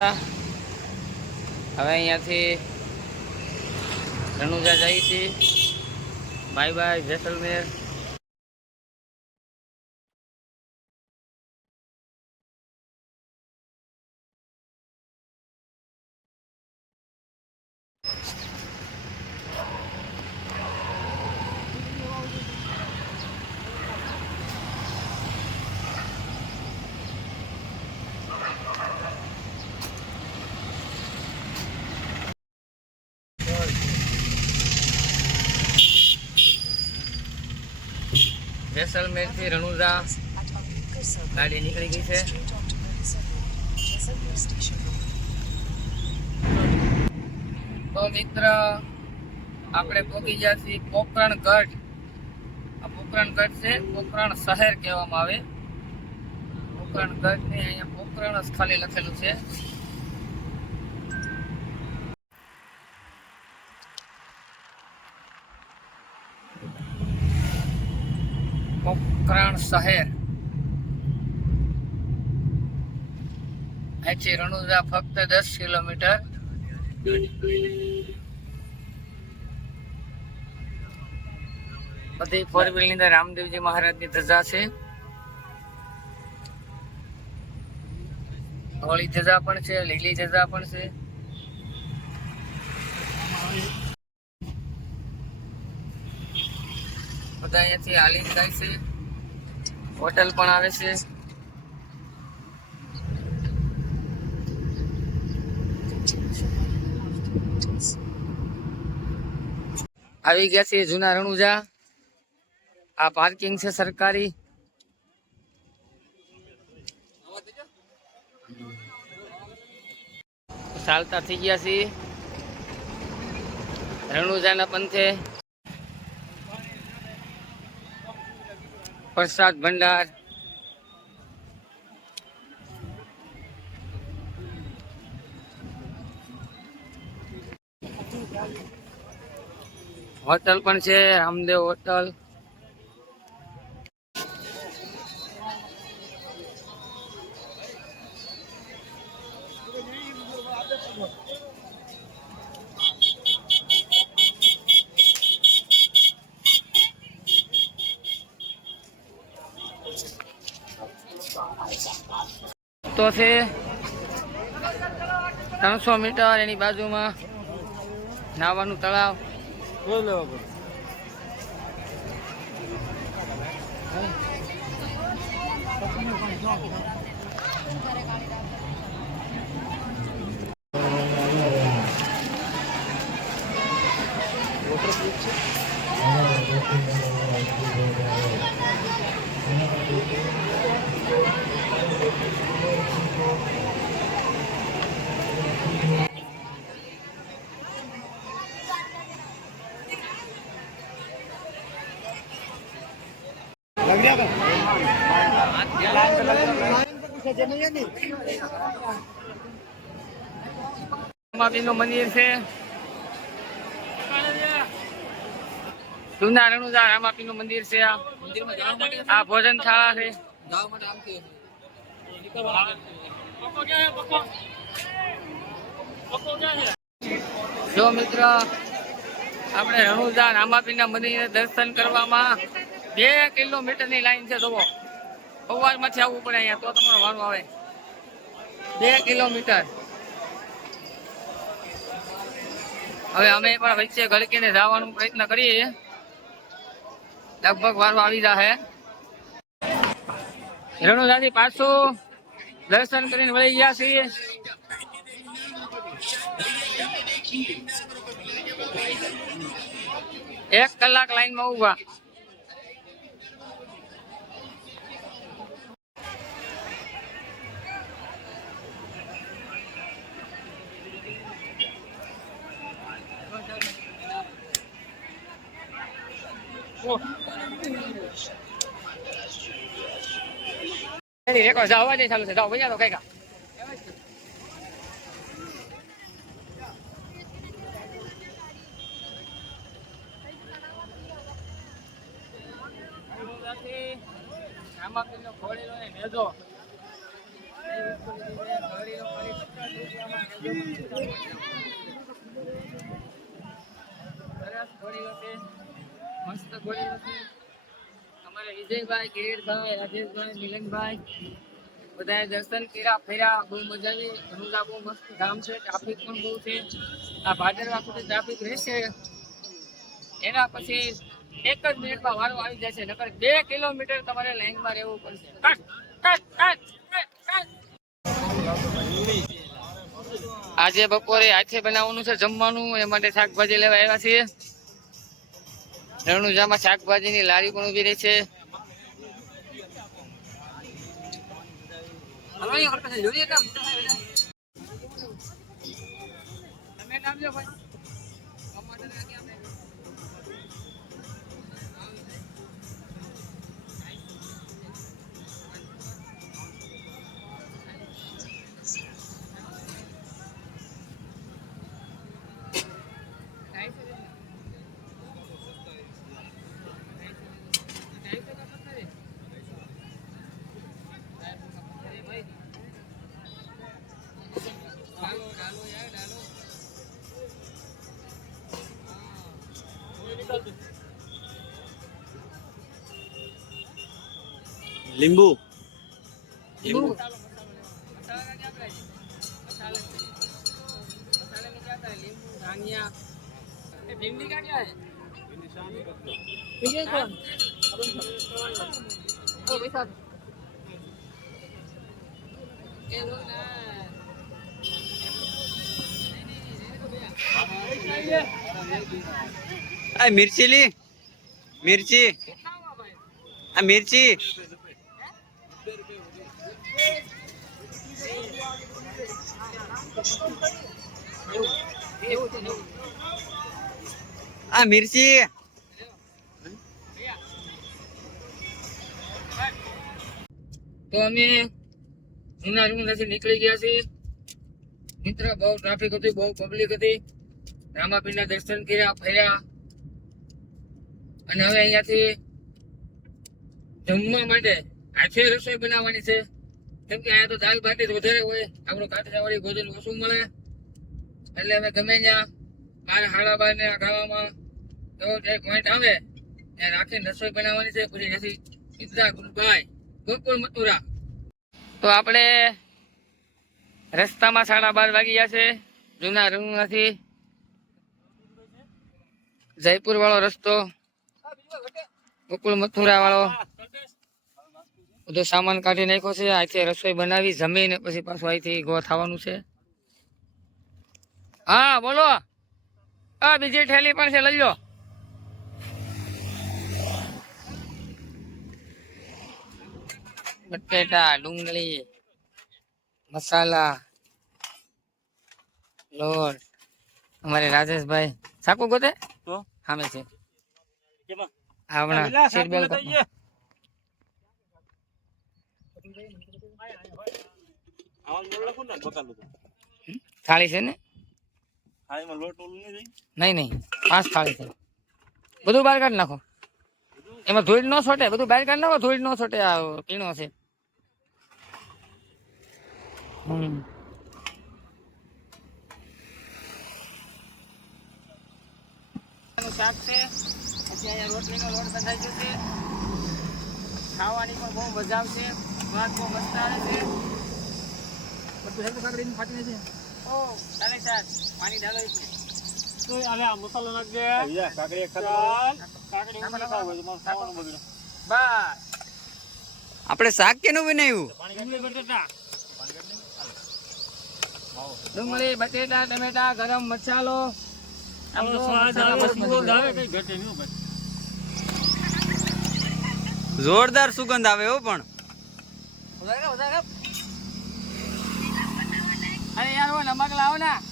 હવે અહીંયાથી રણુજા જઈએ છીએ બાય બાય જેસલમેર જેસલમેરથી રણુજા ગાડી નીકળી ગઈ છે. તો મિત્ર, આપણે પહોંચી ગયા છીએ પોકરણ ગઢ આ પોકરણ ગઢ છે પોકરણ શહેર કહેવામાં આવે. પોકરણ ગઢ ને અહીંયા પોકરણ જ ખાલી લખેલું છે. પોકરણ શહેર. અહીંથી રણુજા ફક્ત દસ કિલોમીટર. બધી ફોર વ્હીલની અંદર રામદેવજી મહારાજની ધજા છે. હોળી ધજા પણ છે, લીલી ધજા પણ છે. બધા અહીંયાથી આલી જાય છે. હોટલ પણ આવે છે. આવી ગયા છે જૂના રણુજા. આ પાર્કિંગ છે સરકારી. ચાલતા થઈ ગયા છીએ. રણુજાના પંથે પ્રસાદ ભંડાર. હોટલ પણ છે રામદેવ હોટલ. તો છે ત્રણસો મીટર એની બાજુમાં નાવાનું તળાવ. મંદિર છે. આ ભોજન શાળા છે. જો મિત્ર આપણે રણુજા રામાપીના મંદિરે દર્શન કરવામાં બે કિલોમીટરની લાઈન છે જોવો સવારમાંથી આવવું પડે અહીંયા, તો તમારો વારો આવે. બે કિલોમીટર. હવે અમે પણ વચ્ચે ગળકીને જવાનો પ્રયત્ન કરીએ. લગભગ વારો આવી જશે રણુજાથી પાછું દર્શન કરીને વળી ગયા છીએ. એક કલાક લાઈનમાં ઊભા જાવ અવાજ ચાલુ છે. જાઓ, ભૈયા તો કઈ કા રામાપીરનો ખોળેલો ને નેજો વસ્તુ લીધી છે ઘડીનો ખાલી પચાસ રૂપિયામાં સરસ ઘોડીઓ છે મસ્ત ઘોડીઓ છે અમારે વિજયભાઈ, કિરીટભાઈ, રાજેશભાઈ, મિલનભાઈ, બધાએ દર્શન કર્યા, ફેર્યા, બહુ મજા આવી. રણુજા બહુ મસ્ત ધામ છે ટ્રાફિક પણ બહુ છે. આ ભાદરવા સુધી ટ્રાફિક રહેશે. એના પછી એક જ મિનિટમાં વારો આવી જશે, નકર બે કિલોમીટર તમારે લાઈનમાં રહેવું પડશે. આજે બપોરે હાથે બનાવવાનું છે જમવાનું, એ માટે શાકભાજી લેવા આવ્યા છીએ. રણુજામાં શાકભાજીની લારી પણ ઊભી રહી છે. તમે નામ જો ભાઈ લીંબુ લીંબુ भिंडी का क्या है भिंडी कौन ओ भाई साहब ये लोग ना मिर्ची ली मिर्ची मिर्ची આ મિર્ચી. તો અમે જૂના રૂમથી નીકળી ગયા છીએ. મિત્ર, બહુ ટ્રાફિક હતી, બહુ પબ્લિક હતી. રામાપીરના દર્શન કર્યા, ફર્યા. અને હવે અહીંયાથી જમવા માટે હાથે રસોઈ બનાવવાની છે. કેમ કે અહીંયા તો દાલ બાટી વધારે હોય. આપણું કાઠિયાવાડી ભોજન ઓછું મળે. એટલે અમે ગમે ત્યાં બાર હાડા બાર ને ખાવામાં એક પોઈન્ટ આવે, ત્યાં રાખીને રસોઈ બનાવવાની છે. પછી ત્યાંથી ઇન્દ્રા ગુરુભાઈ ગોકુળ મથુરા તો આપણે રસ્તામાં સાડા બાર વાગી ગયા છે. જૂના રૂમમાંથી જયપુર વાળો રસ્તો ગોકુળ મથુરા વાળો બધો સામાન કાઢી નાખ્યો છે. આથી રસોઈ બનાવી જમીને પછી પાછું અહીંથી ગો થવાનું છે. હા બોલો. હા બીજી ઠેલી પણ છે લઈ લો. બટેટા ડુંગળી મસાલા લોટ. અમારે રાજેશભાઈ. સાકુ ગોતે? સામે છે. હમણાં થાળી છે ને? નહીં નહીં પાંચ થાળી છે. બધું બહાર કાઢી નાખો. એમાં ધૂળ ન છોટે બધું બહાર કાઢી નાખો ધૂળ ન છોટે આ પીણો છે હમ. શાક છે. પછી અહીંયા રોટલીનો લોટ બંધાઈ ગયો છે. ખાવાની પણ બહુ મજા આવશે. સ્વાદ બહુ મસ્ત આવે છે. બધું હેલ્થ કાકડીની ફાટી છે? ઓ ચાલે. ચાલ પાણી ડાલો એટલે બસ. આપણે શાક કેનું બનાવ્યું? ડુંગળી બટેટા ટમેટા ગરમ મસાલો. મસાલા જોરદાર સુગંધ આવે હો પણ વધારે કર, વધારે કર. અરે યાર ઓ નમક લાવો ના.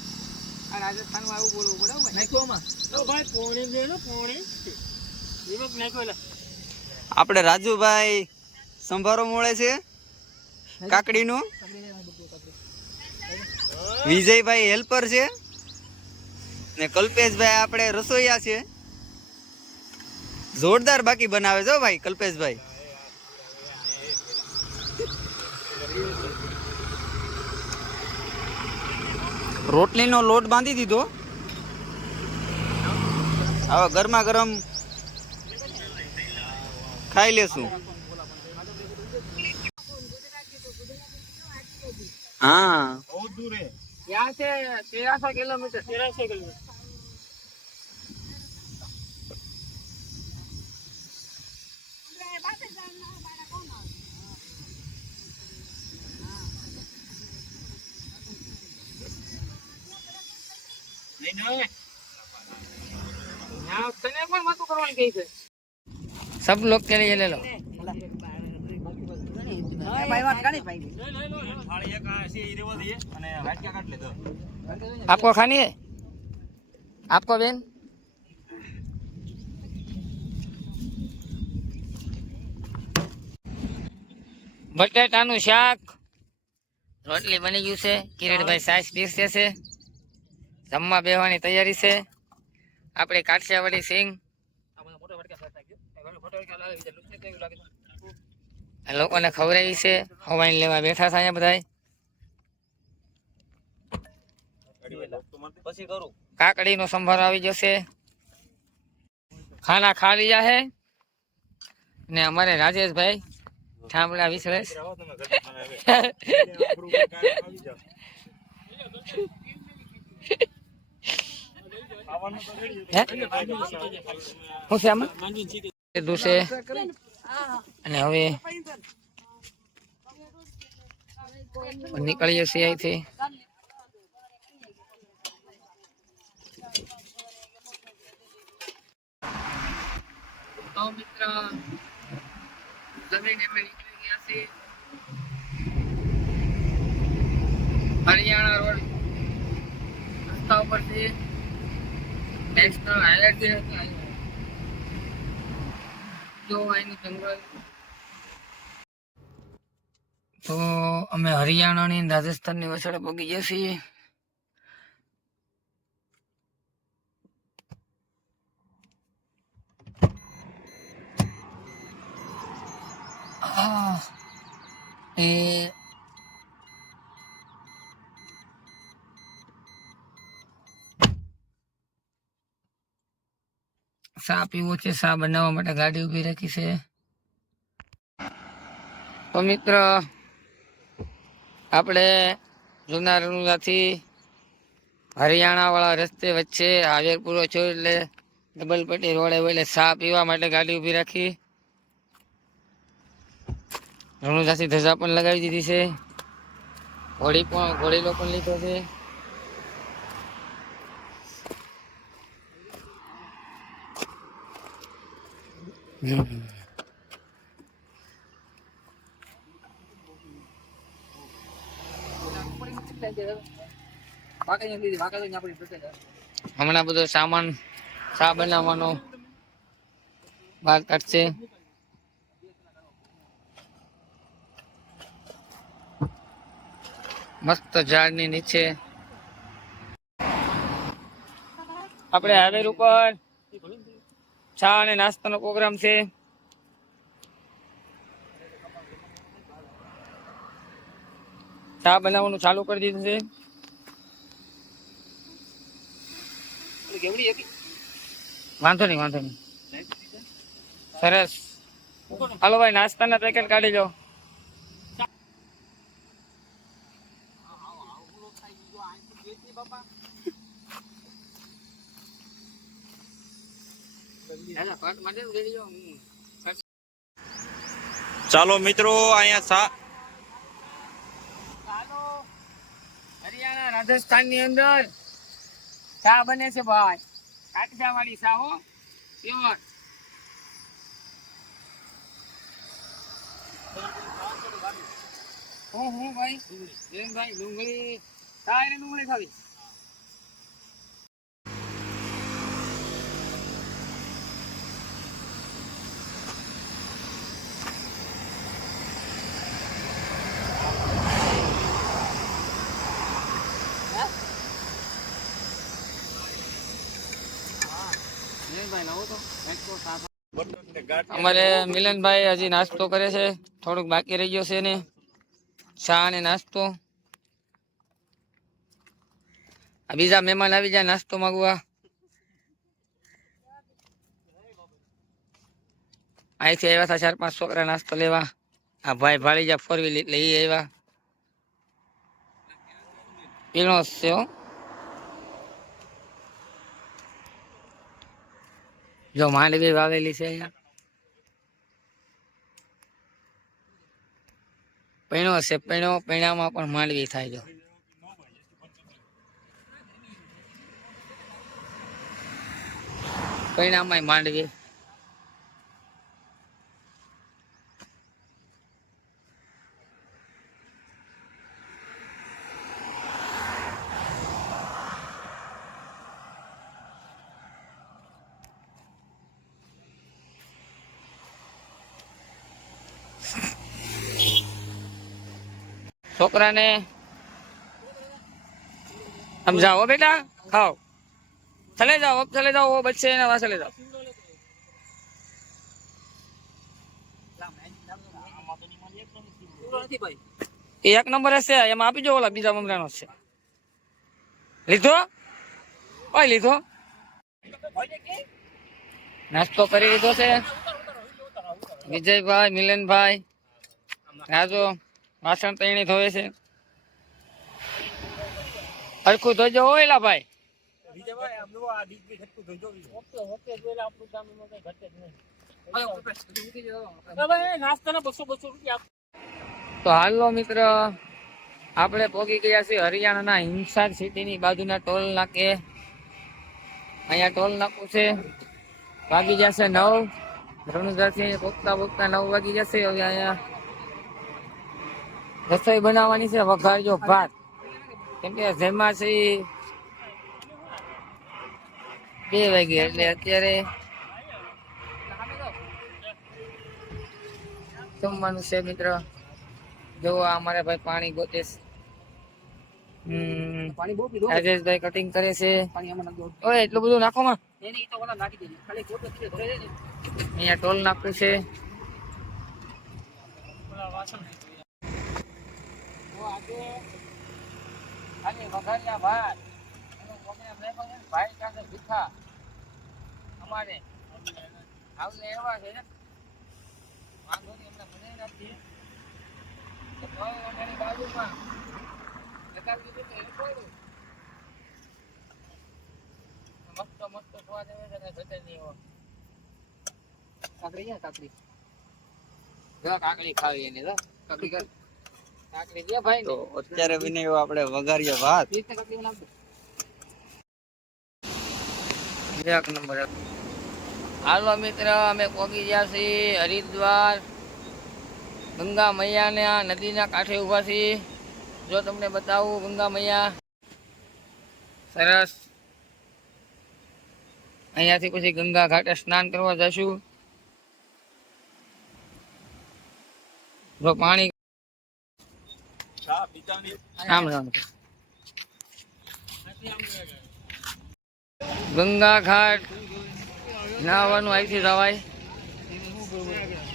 આ રાજસ્થાનમાં આવું બોલવું પડે હો ભાઈ. નાખ્યું આમાં? આપણે રાજુભાઈ સંભારો મળે છે. કાકડીનું. વિજયભાઈ હેલ્પર છે. ને કલ્પેશભાઈ આપણે રસોઈયા છે. જોરદાર બાકી બનાવે છો ભાઈ કલ્પેશભાઈ. રોટલીનો લોટ બાંધી દીધો. હવે ગરમા ગરમ ખાઈ લેશું. હા. બહુ દૂર હે. યહાં સે 1300 કિલોમીટર. 1300 કિલોમીટર. तने પણ મતું કરવાનું કહે છે सब लोग के लिए ले लो आपको खानी है आपको बेन બટેટાનું શાક રોટલી બની ગયું છે કિરીટભાઈ સાસ પીરસે છે જમવા બેહવાની તૈયારી છે. આપણે કાઠિયાવાડી સિંગ લોકોને ખવડાવી છે. હવાઈ લેવા બેઠા છે અહીંયા બધાય. કાકડી નો કાકડીનો સંભાર આવી જશે. ખાના ખાલી લીધા ને અમારે રાજેશભાઈ ઠામડા વિસળેશ હે? શું છે આમાં? કીધું છે. અને હવે નીકળીએ છીએ અહીંથી. તો મિત્ર જમીન અમે નીકળી ગયા છીએ. હરિયાણા રોડ રસ્તા ઉપરથી નેશનલ હાઈલાઇટ જે હતો જો અહીંનું જંગલ. તો અમે હરિયાણાની રાજસ્થાનની વસાડે પગી ગયા છીએ. એ ચા પીવો છે, ચા બનાવવા માટે ગાડી ઊભી રાખી છે. તો મિત્ર, આપણે જૂના રણુજાથી હરિયાણા વાળા રસ્તે વચ્ચે હાઈવે પૂરો છો એટલે ડબલ પટ્ટી રોડે એટલે ચા પીવા માટે ગાડી ઊભી રાખી. રણુજાથી ધજા પણ લગાવી દીધી છે. ઘોડી પણ ઘોડીલો પણ લીધો છે. હમણાં બધો સામાન ચા બનાવવાનો બહાર કાઢશે. મસ્ત ઝાડની નીચે. આપણે હાઈવે ઉપર. ચા અને નાસ્તાનો પ્રોગ્રામ છે. ચા બનાવવાનું ચાલુ કરી દીધું છે. વાંધો નહીં વાંધો નહીં. સરસ. હાલો ભાઈ નાસ્તાના પેકેટ કાઢી લો. ચાલો મિત્રો અહીંયા હરિયાણા રાજસ્થાનની અંદર ચા બને છે ભાઈ. કાટજા વાળી ચા હો પ્યોર. હું હું ભાઈ? ભાઈ ડુંગળી. ચા ડુંગળી ખાવી? અમારે મિલનભાઈ હજી નાસ્તો કરે છે. થોડુંક બાકી રહી ગયો છે ને. ચા અને નાસ્તો. આ બીજા મહેમાન આવી જાય, નાસ્તો માંગવા. અહીંથી આવ્યા હતા ચાર પાંચ છોકરા નાસ્તો લેવા. આ ભાઈ ભાળી જા ફોર વ્હીલ એટલે આવ્યા. પીણો છે જો માંડવી વાવેલી છે અહીંયા. પૈણો છે પૈણો, પૈણામાં પણ માંડવી થાય જો. પૈણામાં માંડવી છોકરાને સમજાવો બેટા, ખાઓ. ચલે જાઓ ચલે જાઓ બચ્ચે એના વાસે જાઓ. એક નંબર હશે, એમાં આપી જો ઓલા બીજા મમરાનો છે લીધો? ઓય લીધો. નાસ્તો કરી લીધો છે. વિજયભાઈ, મિલનભાઈ, રાજો. વાસણ તૈણી ધોવે છે. હરખું ધોજો ઓયલા ભાઈ. તો હાલો મિત્ર, આપણે પોગી ગયા છીએ હરિયાણાના હિંસાર સિટીની બાજુના ટોલ નાકે. અહીંયા ટોલ નાકું છે. વાગી જશે નવ. રણુજાથી પોગતા પોગતા નવ વાગી જશે. હવે અહીંયા રસોઈ બનાવવાની છે વઘારજો ભાત. કેમ કે જેમાં છે બે વાગે એટલે અત્યારે જમવાનું છે મિત્ર. જો આ અમારા ભાઈ પાણી ગોતે છે. રાજેશભાઈ કટિંગ કરે છે. ઓય એટલું બધું નાખો માં. અહીંયા ટોલ નાખ્યું છે. કોયું? મસ્ત મસ્ત સ્વાદ આવે છે ઘટે નહીં એવો. કાકડી છે કાકડી? કાકડી ખાવી એની કાકડી તો અત્યારે વિનય આપણે વઘારીએ ભાત એક નંબર. હાલો મિત્ર, અમે પહોંચી ગયા છીએ હરિદ્વાર. ગંગા મૈયાના નદીના કાંઠે ઊભા છીએ. જો તમને બતાવું ગંગા મૈયા. સરસ. અહીંયાથી પછી ગંગા ઘાટે સ્નાન કરવા જશું. જો પાણી આમ રામ. ગંગા ઘાટ નાહવાનું અહીંથી જવાય.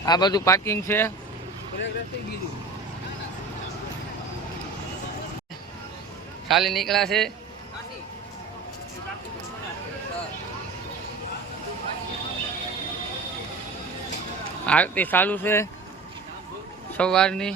આ બધું પાર્કિંગ છે. ખાલી નીકળ્યા છે. આરતી ચાલુ છે. સવારની.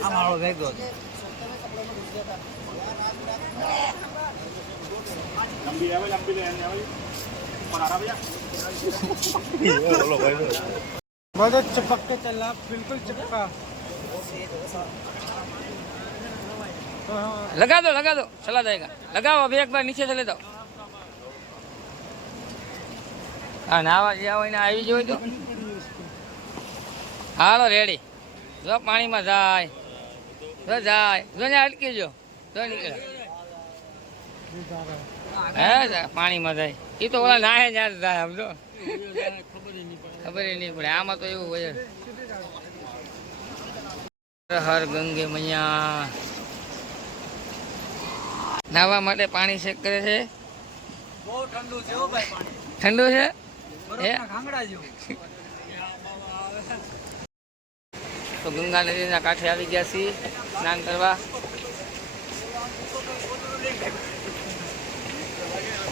અમારો ભેગો मदद चिपक के चलना बिल्कुल चिपका लगा दो लगा दो चला जाएगा लगाओ अभी एक बार नीचे चले जाओ હા નાવા જ્યાં હોય ને આવી જોઈ તો હાલો રેડી જો પાણીમાં જાય જો જાય જો ને અટકી જો જો નીકળે. હે પાણીમાં જાય. એ તો ઓલા નાહે જ્યાં જાય આમ જો ખબર નહીં પડે આમાં તો એવું હોય હર ગંગે મૈયા. નાવા માટે પાણી શેક કરે છે? બહુ ઠંડુ છે ઠંડુ છે? હે? તો ગંગા નદીના કાંઠે આવી ગયા છીએ. સ્નાન કરવા.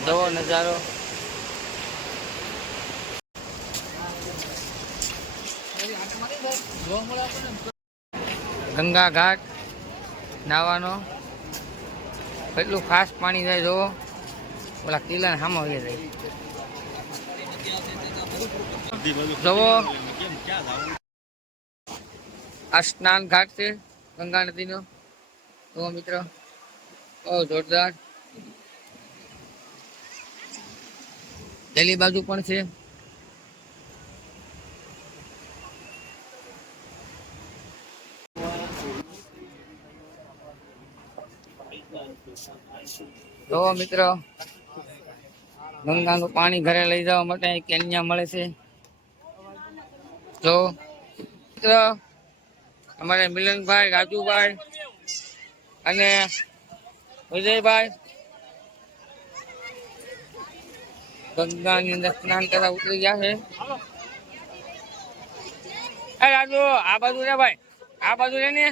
જવો નજારો. ગંગા ઘાટ, નાવાનો. કેટલું ફાસ્ટ પાણી જાય જોવો ઓલા કિલ્લા સામો આવી જાય. જવો આ સ્નાન ઘાટ છે, ગંગા નદીનો. તો મિત્રો, બહુ જોરદાર. પેલી બાજુ પણ છે. તો મિત્રો, ગંગાનું પાણી ઘરે લઈ જવા માટે કેન્યા મળે છે. તો મિત્રો અમારે મિલનભાઈ, રાજુભાઈ અને વિજયભાઈ. ગંગાની અંદર સ્નાન કરવા ઉતરી ગયા છે. એ રાજુ, આ બાજુ રે ભાઈ, આ બાજુ રે ને.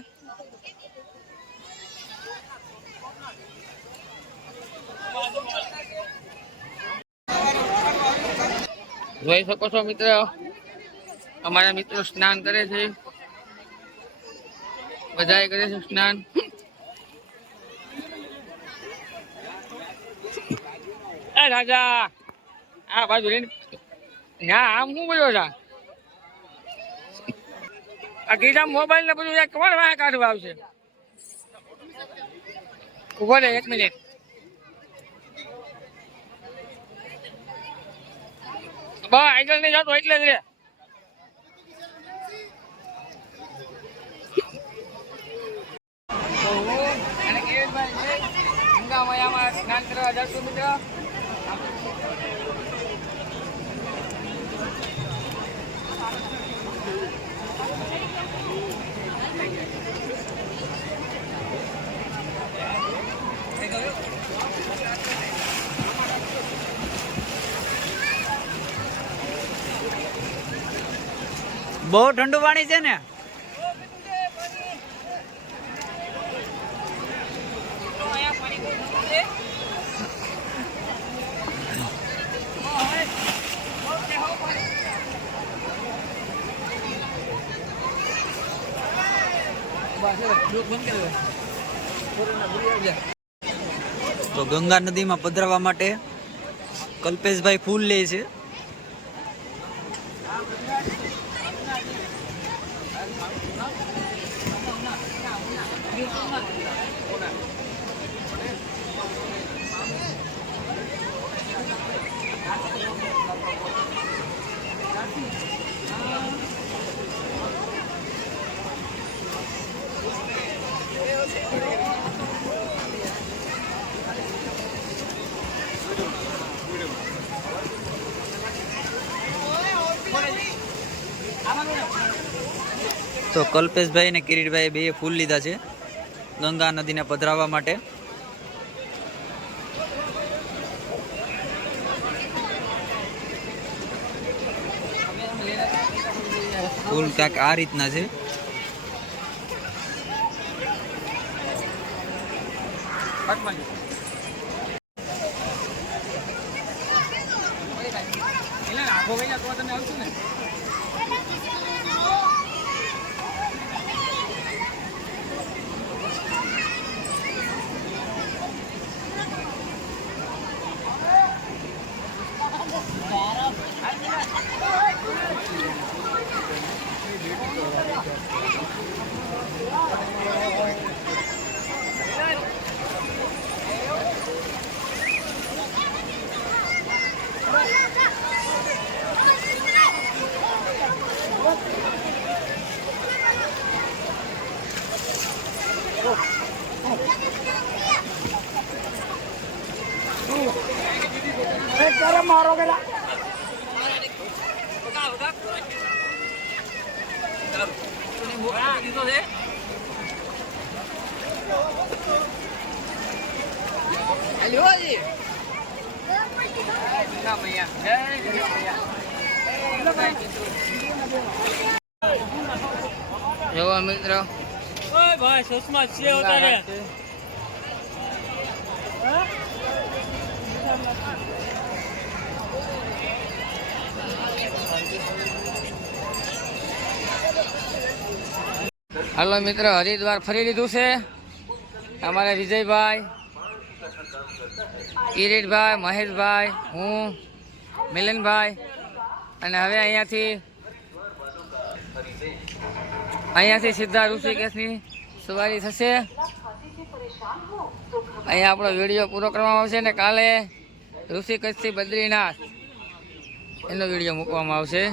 જોઈ શકો છો મિત્ર, અમારા મિત્રો સ્નાન કરે છે. બધાએ કરે છે સ્નાન. રાજા, આ બાજુ લઈને ના, આમ શું બોલ્યો છે આ? કીધા મોબાઈલ ને બધું એક કોણ વાહ કાઢવા આવશે? ઊભો રહે એક મિનિટ. બસ આગળ નહીં જતો એટલે જ રે તો હું અને કિરીટભાઈ છે. ગંગા મૈયામાં સ્નાન કરવા જશું મિત્રો. બહુ ઠંડુ પાણી છે ને? તો ગંગા નદીમાં પધરાવા માટે કલ્પેશભાઈ ફૂલ લે છે. તો કલ્પેશભાઈ અને કિરીટભાઈ બે ફૂલ લીધા છે ગંગા નદીને પધરાવવા માટે. ફૂલ ક્યાંક આ રીતના છે. પટમાં જોવા મિત્રો. ભાઈ સુષ્મા છે ઉતારે હાલો મિત્રો હરિદ્વાર ફરી લીધું છે? અમારા વિજયભાઈ. કિરીટભાઈ મહેશભાઈ, હું, મિલનભાઈ અને હવે અહીંયાથી અહીંયાથી સીધા ઋષિકેશની સવારી થશે. અહીંયા આપણો વીડિયો પૂરો કરવામાં આવશે ને કાલે ઋષિકેશથી બદ્રીનાથ એનો વીડિયો મૂકવામાં આવશે.